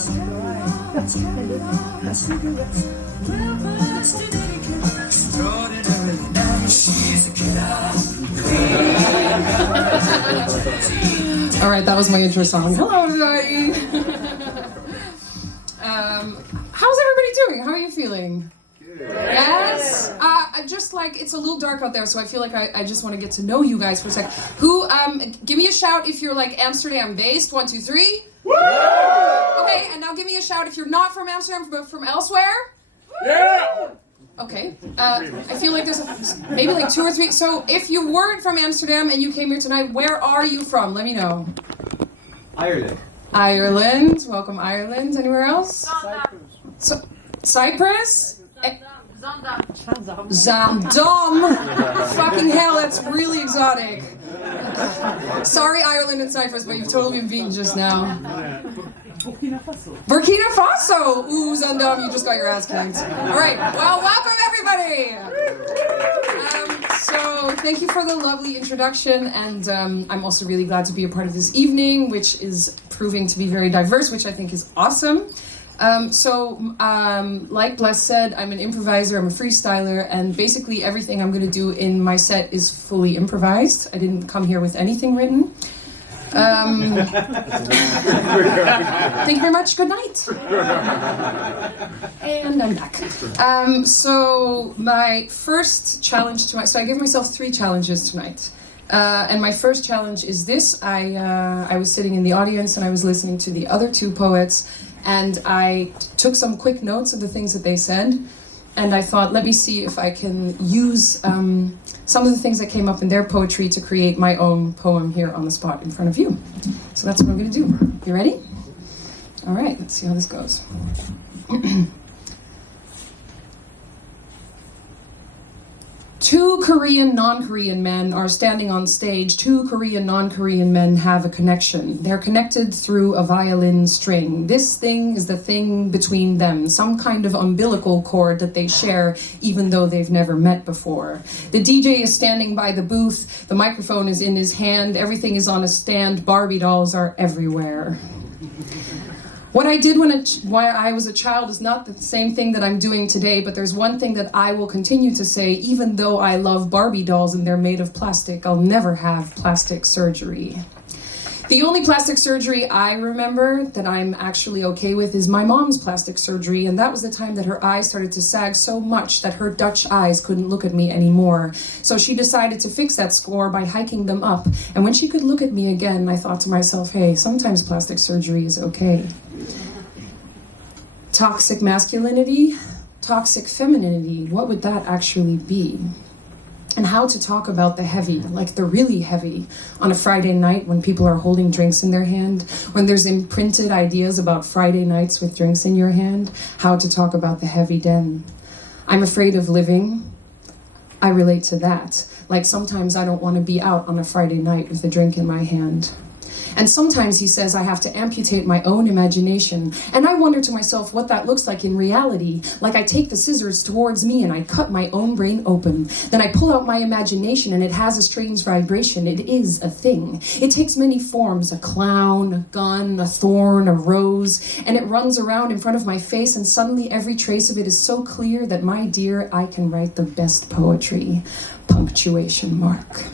All right, that was my intro song. Hello, everybody. How's everybody doing? How are you feeling? Good. Yes? Just like, it's a little dark out there, so I feel like I just want to get to know you guys for a sec. Who, give me a shout if you're like Amsterdam-based. 1, 2, 3. Woo! Okay, and now give me a shout if you're not from Amsterdam, but from elsewhere. Yeah! Okay, I feel like there's maybe like 2 or 3. So if you weren't from Amsterdam and you came here tonight, where are you from? Let me know. Ireland. Ireland. Welcome, Ireland. Anywhere else? Cyprus. Cyprus? Zandam. Zandam. Fucking hell, that's really exotic. Sorry, Ireland and Cyprus, but you've totally been beaten just now. Burkina Faso! Ooh, Zandam, you just got your ass kicked. Alright, well, welcome everybody! So, thank you for the lovely introduction, and I'm also really glad to be a part of this evening, which is proving to be very diverse, which I think is awesome. Like Bless said, I'm an improviser, I'm a freestyler, and basically everything I'm going to do in my set is fully improvised. I didn't come here with anything written. Thank you very much. Good night. And I'm back. So my first challenge tonight. So I gave myself 3 challenges tonight. And my first challenge is this. I was sitting in the audience and I was listening to the other 2 poets, and I took some quick notes of the things that they said. And I thought, let me see if I can use some of the things that came up in their poetry to create my own poem here on the spot in front of you. So that's what I'm going to do. You ready? All right, let's see how this goes. 2 Korean non-Korean men are standing on stage. 2 Korean non-Korean men have a connection. They're connected through a violin string. This thing is the thing between them, some kind of umbilical cord that they share even though they've never met before. The DJ is standing by the booth. The microphone is in his hand. Everything is on a stand. Barbie dolls are everywhere. What I did when I was a child is not the same thing that I'm doing today, but there's one thing that I will continue to say. Even though I love Barbie dolls and they're made of plastic, I'll never have plastic surgery. The only plastic surgery I remember that I'm actually okay with is my mom's plastic surgery, and that was the time that her eyes started to sag so much that her Dutch eyes couldn't look at me anymore. So she decided to fix that score by hiking them up, and when she could look at me again, I thought to myself, hey, sometimes plastic surgery is okay. Toxic masculinity, toxic femininity, what would that actually be? And how to talk about the heavy, like the really heavy, on a Friday night when people are holding drinks in their hand, when there's imprinted ideas about Friday nights with drinks in your hand, how to talk about the heavy den. I'm afraid of living. I relate to that. Like sometimes I don't want to be out on a Friday night with a drink in my hand. And sometimes he says I have to amputate my own imagination. And I wonder to myself what that looks like in reality. Like I take the scissors towards me and I cut my own brain open. Then I pull out my imagination and it has a strange vibration. It is a thing. It takes many forms, a clown, a gun, a thorn, a rose, and it runs around in front of my face, and suddenly every trace of it is so clear that, my dear, I can write the best poetry. Punctuation mark.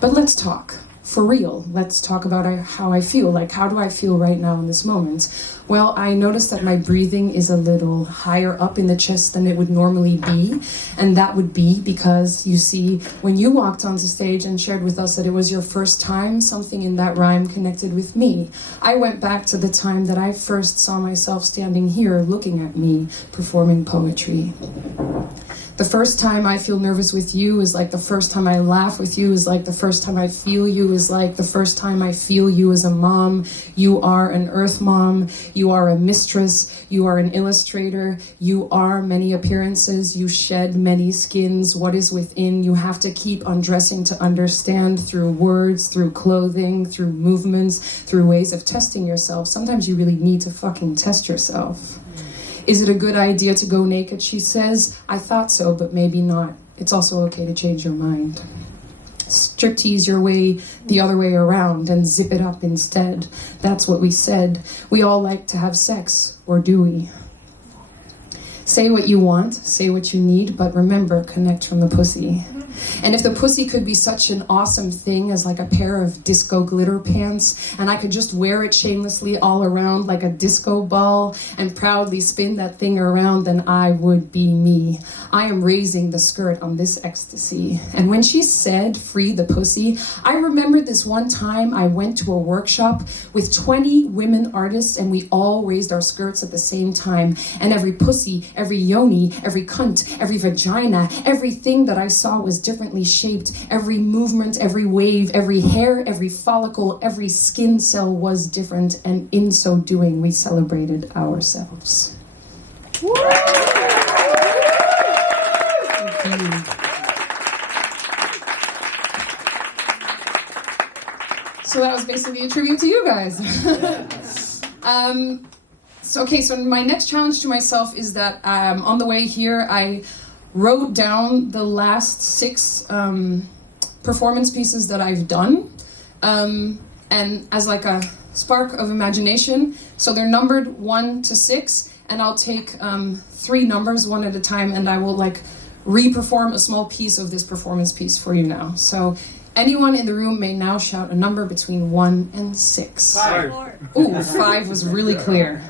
But let's talk. For real, let's talk about how I feel. Like, how do I feel right now in this moment? Well, I noticed that my breathing is a little higher up in the chest than it would normally be. And that would be because, you see, when you walked onto stage and shared with us that it was your first time, something in that rhyme connected with me. I went back to the time that I first saw myself standing here looking at me performing poetry. The first time I feel nervous with you is like the first time I laugh with you, is like the first time I feel you, is like the first time I feel you as a mom. You are an earth mom, you are a mistress, you are an illustrator, you are many appearances, you shed many skins. What is within, you have to keep undressing to understand through words, through clothing, through movements, through ways of testing yourself. Sometimes you really need to fucking test yourself. Is it a good idea to go naked? She says, I thought so, but maybe not. It's also okay to change your mind. striptease your way the other way around and zip it up instead. That's what we said. We all like to have sex, or do we? Say what you want, say what you need, but remember, connect from the pussy. And if the pussy could be such an awesome thing as like a pair of disco glitter pants, and I could just wear it shamelessly all around like a disco ball and proudly spin that thing around, then I would be me. I am raising the skirt on this ecstasy. And when she said free the pussy, I remembered this one time I went to a workshop with 20 women artists, and we all raised our skirts at the same time. And every pussy, every yoni, every cunt, every vagina, everything that I saw was differently shaped. Every movement, every wave, every hair, every follicle, every skin cell was different, and in so doing we celebrated ourselves. Thank you. So that was basically a tribute to you guys. So my next challenge to myself is that on the way here I wrote down the last 6 performance pieces that I've done, and as like a spark of imagination. So they're numbered 1 to 6, and I'll take 3 numbers one at a time, and I will like re-perform a small piece of this performance piece for you now. So anyone in the room may now shout a number between 1 and 6. 5. Ooh, 5 was really clear.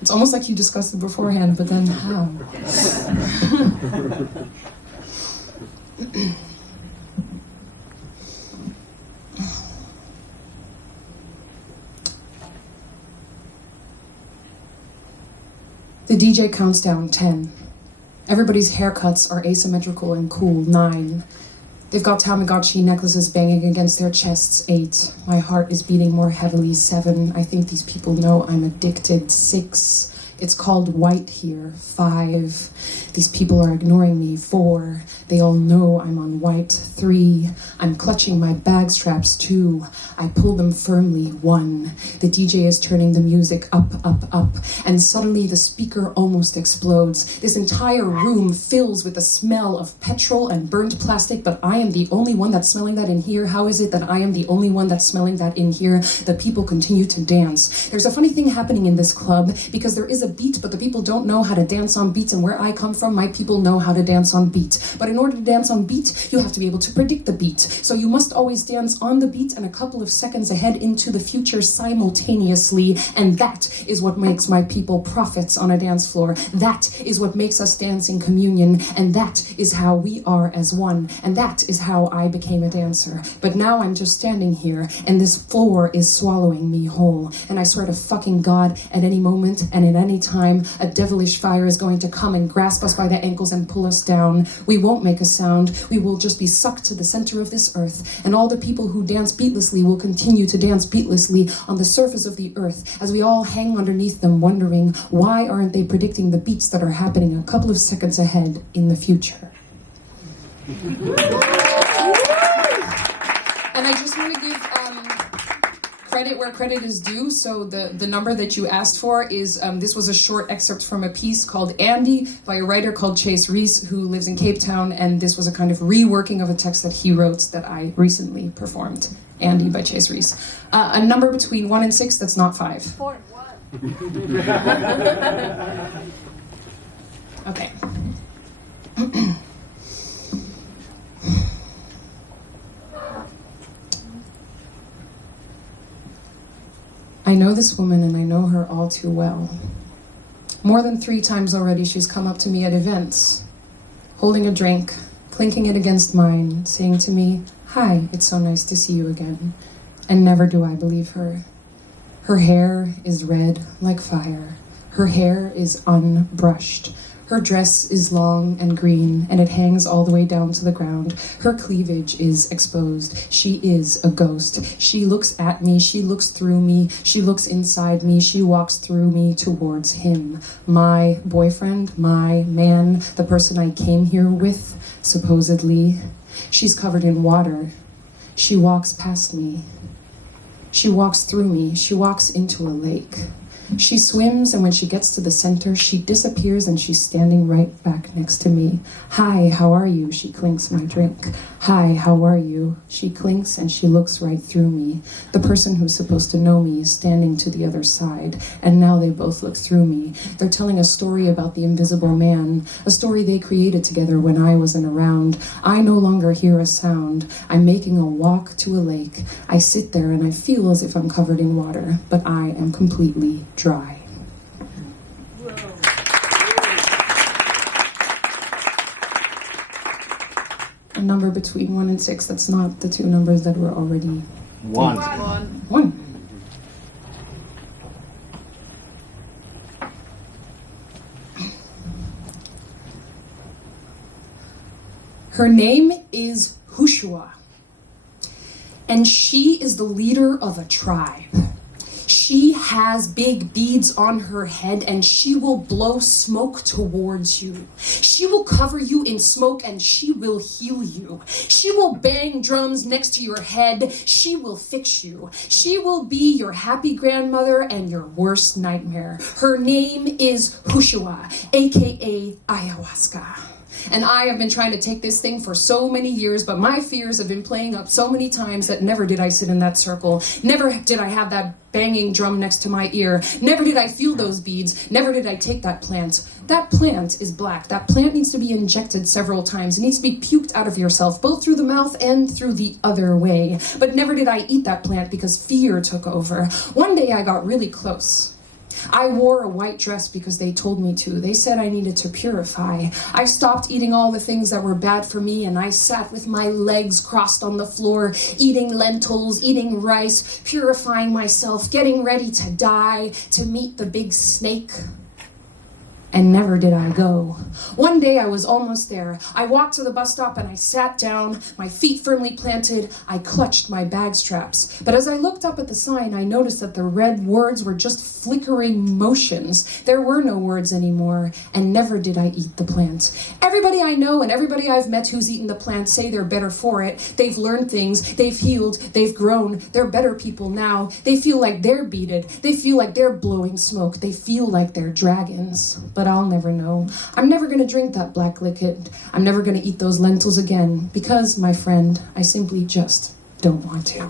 It's almost like you discussed it beforehand, but then how? The DJ counts down 10. Everybody's haircuts are asymmetrical and cool. 9. They've got Tamagotchi necklaces banging against their chests. 8. My heart is beating more heavily. 7. I think these people know I'm addicted. 6. It's called white here. 5. These people are ignoring me. 4. They all know I'm on white. 3. I'm clutching my bag straps. 2. I pull them firmly. 1. The DJ is turning the music up, up, up, and suddenly the speaker almost explodes. This entire room fills with the smell of petrol and burnt plastic, but I am the only one that's smelling that in here. How is it that I am the only one that's smelling that in here? The people continue to dance. There's a funny thing happening in this club because there is a beat, but the people don't know how to dance on beats, and where I come from, my people know how to dance on beat. But in order to dance on beat, you have to be able to predict the beat. So you must always dance on the beat and a couple of seconds ahead into the future simultaneously, and that is what makes my people prophets on a dance floor. That is what makes us dance in communion, and that is how we are as one, and that is how I became a dancer. But now I'm just standing here, and this floor is swallowing me whole, and I swear to fucking God, at any moment and at any time, a devilish fire is going to come and grasp us by the ankles and pull us down. We won't make a sound. We will just be sucked to the center of this earth, and all the people who dance beatlessly will continue to dance beatlessly on the surface of the earth as we all hang underneath them, wondering why aren't they predicting the beats that are happening a couple of seconds ahead in the future. And I just want to give credit where credit is due. So the number that you asked for is, this was a short excerpt from a piece called Andy by a writer called Chase Reese, who lives in Cape Town, and this was a kind of reworking of a text that he wrote that I recently performed. Andy by Chase Reese. A number between 1 and 6 that's not 5. 4. Okay. I know this woman, and I know her all too well. More than 3 times already she's come up to me at events, holding a drink, clinking it against mine, saying to me, "Hi, it's so nice to see you again." And never do I believe her. Her hair is red like fire. Her hair is unbrushed. Her dress is long and green, and it hangs all the way down to the ground. Her cleavage is exposed. She is a ghost. She looks at me, she looks through me, she looks inside me, she walks through me towards him. My boyfriend, my man, the person I came here with, supposedly. She's covered in water. She walks past me. She walks through me. She walks into a lake. She swims, and when she gets to the center, she disappears and she's standing right back next to me. Hi, how are you? She clinks my drink. Hi, how are you? She clinks and she looks right through me. The person who's supposed to know me is standing to the other side, and now they both look through me. They're telling a story about the invisible man, a story they created together when I wasn't around. I no longer hear a sound. I'm making a walk to a lake. I sit there and I feel as if I'm covered in water, but I am completely dry. A number between 1 and 6, that's not the two numbers that were already... One. One. Her name is Hushua, and she is the leader of a tribe. She has big beads on her head, and she will blow smoke towards you. She will cover you in smoke, and she will heal you. She will bang drums next to your head. She will fix you. She will be your happy grandmother and your worst nightmare. Her name is Hushua, aka ayahuasca. And I have been trying to take this thing for so many years, but my fears have been playing up so many times that never did I sit in that circle. Never did I have that banging drum next to my ear. Never did I feel those beads. Never did I take that plant. That plant is black. That plant needs to be injected several times. It needs to be puked out of yourself, both through the mouth and through the other way. But never did I eat that plant because fear took over. One day I got really close. I wore a white dress because they told me to. They said I needed to purify. I stopped eating all the things that were bad for me, and I sat with my legs crossed on the floor, eating lentils, eating rice, purifying myself, getting ready to die, to meet the big snake. And never did I go. One day I was almost there. I walked to the bus stop and I sat down, my feet firmly planted. I clutched my bag straps. But as I looked up at the sign, I noticed that the red words were just flickering motions. There were no words anymore, and never did I eat the plant. Everybody I know and everybody I've met who's eaten the plant say they're better for it. They've learned things, they've healed, they've grown. They're better people now. They feel like they're beaded. They feel like they're blowing smoke. They feel like they're dragons. But I'll never know. I'm never going to drink that black liquid. I'm never going to eat those lentils again because, my friend, I simply just don't want to.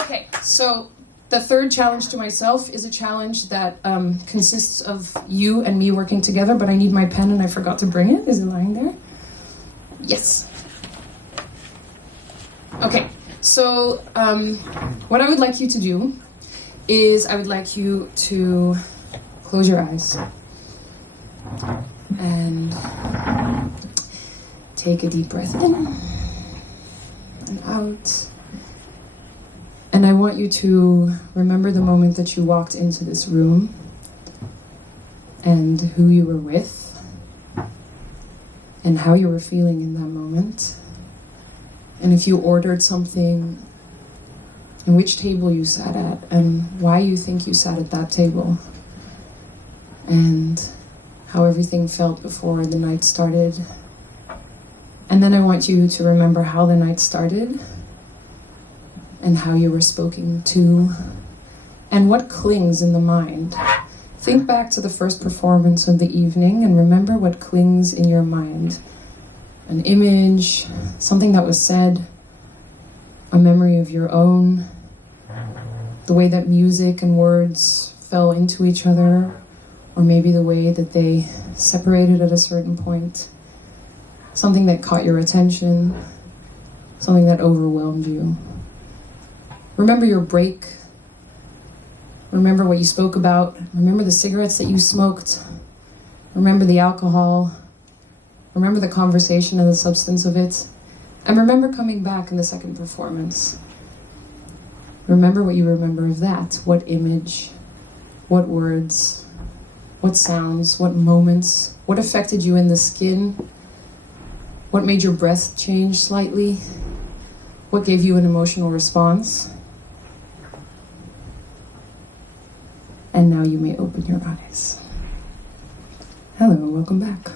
Okay, so the third challenge to myself is a challenge that consists of you and me working together, but I need my pen and I forgot to bring it. Is it lying there? Yes. Okay. So, what I would like you to do is I would like you to close your eyes and take a deep breath in and out. And I want you to remember the moment that you walked into this room and who you were with and how you were feeling in that moment. And if you ordered something, and which table you sat at, and why you think you sat at that table, and how everything felt before the night started. And then I want you to remember how the night started, and how you were spoken to, and what clings in the mind. Think back to the first performance of the evening, and remember what clings in your mind. An image, something that was said, a memory of your own, the way that music and words fell into each other, or maybe the way that they separated at a certain point, something that caught your attention, something that overwhelmed you. Remember your break. Remember what you spoke about. Remember the cigarettes that you smoked. Remember the alcohol. Remember the conversation and the substance of it. And remember coming back in the second performance. Remember what you remember of that. What image, what words, what sounds, what moments, what affected you in the skin, what made your breath change slightly, what gave you an emotional response. And now you may open your eyes. Hello, welcome back.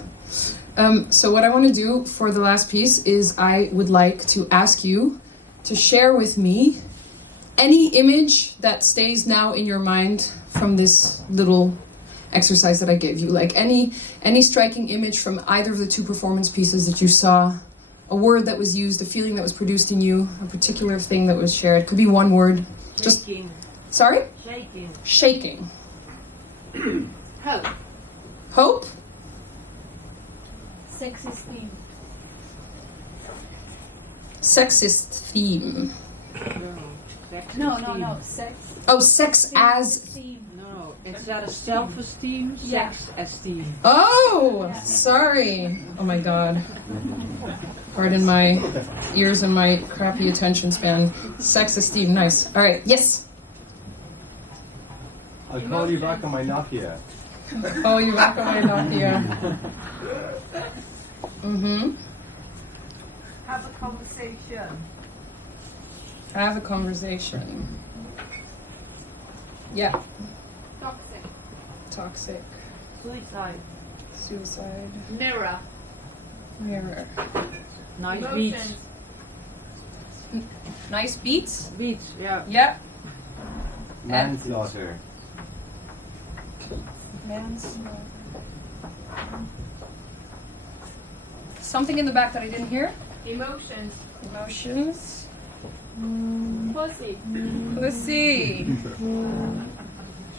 So what I want to do for the last piece is I would like to ask you to share with me any image that stays now in your mind from this little exercise that I gave you. Like any striking image from either of the two performance pieces that you saw, a word that was used, a feeling that was produced in you, a particular thing that was shared. Could be one word. Just Shaking. sorry? Shaking. Shaking. Hope. Hope? Sexist theme. Sexist theme. No. Sex. Oh, sex as... Theme. No, instead of self-esteem, Yeah. sex-esteem. Oh, sorry. Oh my God. Pardon my ears and my crappy attention span. Sex esteem, nice. All right, yes. I'll call you back on my Nokia. Oh, you back on my Nokia. Mm-hmm. Have a conversation. Have a conversation. Yeah. Toxic. Toxic. Suicide. Suicide. Mirror. Mirror. Nice Emotions. beats. Nice beats. Beats, yeah. Yeah. Manslaughter. Manslaughter. Something in the back that I didn't hear. Emotions. Emotions. Pussy. Pussy.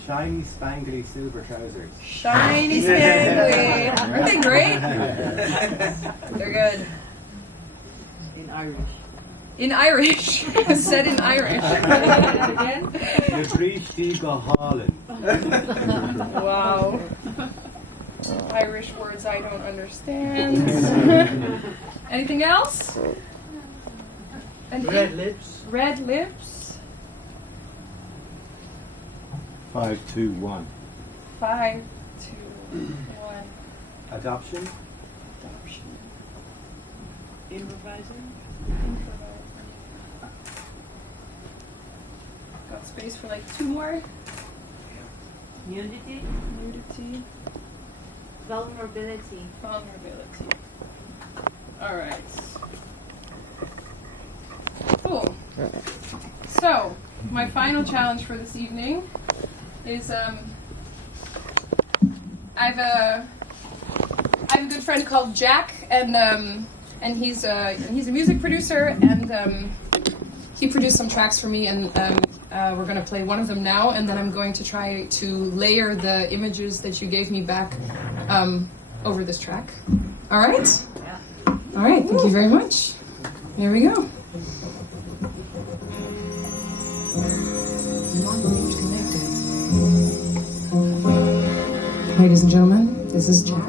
Shiny, spangly, silver trousers. Shiny spangly. Aren't they great? They're good. In Irish. In Irish. Said in Irish. Again? The brief go Holland. Wow. Irish words I don't understand. Anything else? Red lips. Red lips. 5, 2, 1. 5, 2, 1. Adoption. Adoption. Improvising. Got space for like 2 more. Nudity. Nudity. Vulnerability. Vulnerability. All right. Cool. So, my final challenge for this evening is I have a good friend called Jack, and he's a music producer, and he produced some tracks for me, and we're going to play one of them now, and then I'm going to try to layer the images that you gave me back over this track. All right? Yeah. All right, thank you very much. Here we go. Ladies and gentlemen, this is Jack.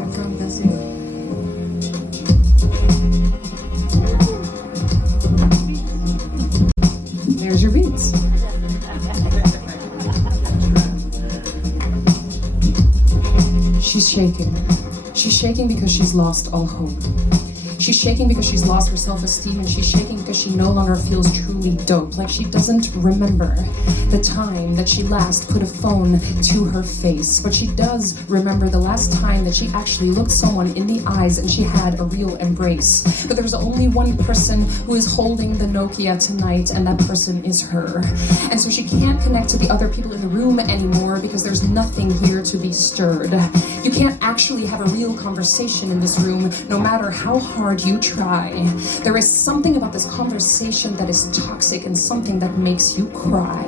There's your beats. She's shaking. She's shaking because she's lost all hope. She's shaking because she's lost her self-esteem, and she's shaking because she no longer feels truly dope. Like she doesn't remember the time that she last put a phone to her face. But she does remember the last time that she actually looked someone in the eyes and she had a real embrace. But there's only one person who is holding the Nokia tonight, and that person is her. And so she can't connect to the other people in the room anymore because there's nothing here to be stirred. You can't actually have a real conversation in this room, no matter how hard you try. There is something about this conversation that is toxic and something that makes you cry.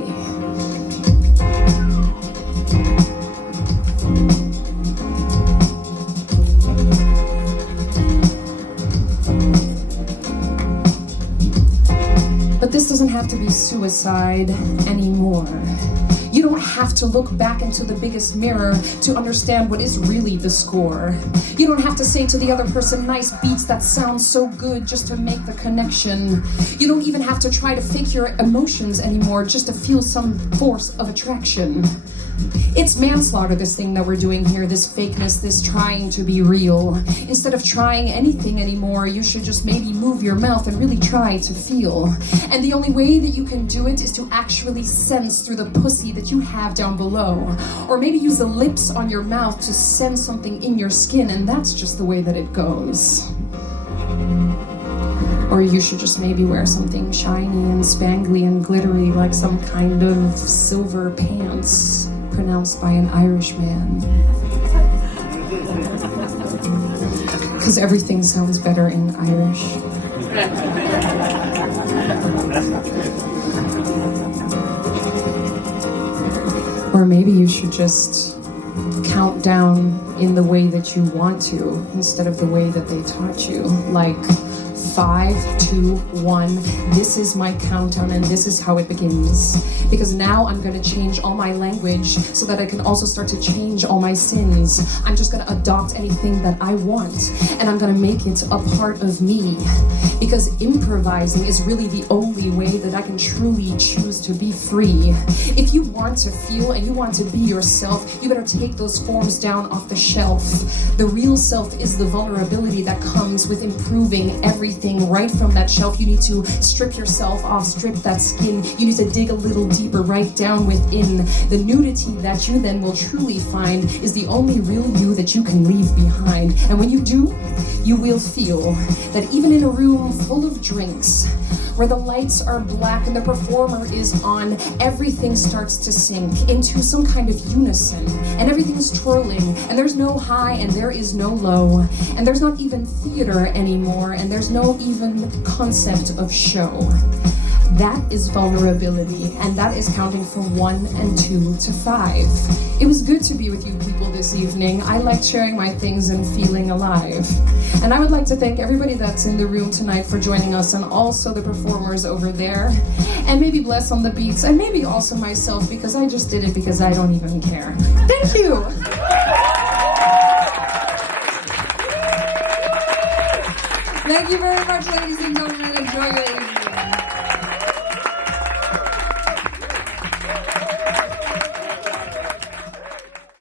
But this doesn't have to be suicide anymore. You don't have to look back into the biggest mirror to understand what is really the score. You don't have to say to the other person, nice beats that sound so good, just to make the connection. You don't even have to try to fake your emotions anymore just to feel some force of attraction. It's manslaughter, this thing that we're doing here, this fakeness, this trying to be real. Instead of trying anything anymore, you should just maybe move your mouth and really try to feel. And the only way that you can do it is to actually sense through the pussy that you have down below. Or maybe use the lips on your mouth to sense something in your skin, and that's just the way that it goes. Or you should just maybe wear something shiny and spangly and glittery, like some kind of silver pants, pronounced by an Irish man. Because everything sounds better in Irish. Or maybe you should just count down in the way that you want to, instead of the way that they taught you. Like 5, 2, 1. This is my countdown and this is how it begins. Because now I'm going to change all my language so that I can also start to change all my sins. I'm just going to adopt anything that I want and I'm going to make it a part of me. Because improvising is really the only way that I can truly choose to be free. If you want to feel and you want to be yourself, you better take those forms down off the shelf. The real self is the vulnerability that comes with improving everything right from that shelf. You need to strip yourself off, strip that skin. You need to dig a little deeper right down within. The nudity that you then will truly find is the only real you that you can leave behind. And when you do, you will feel that even in a room full of drinks, where the lights are black and the performer is on, everything starts to sink into some kind of unison, and everything's twirling, and there's no high and there is no low, and there's not even theater anymore, and there's no even concept of show. That is vulnerability, and that is counting from 1 and 2 to 5. It was good to be with you people this evening. I liked sharing my things and feeling alive. And I would like to thank everybody that's in the room tonight for joining us, and also the performers over there, and maybe Bless on the beats, and maybe also myself, because I just did it because I don't even care. Thank you!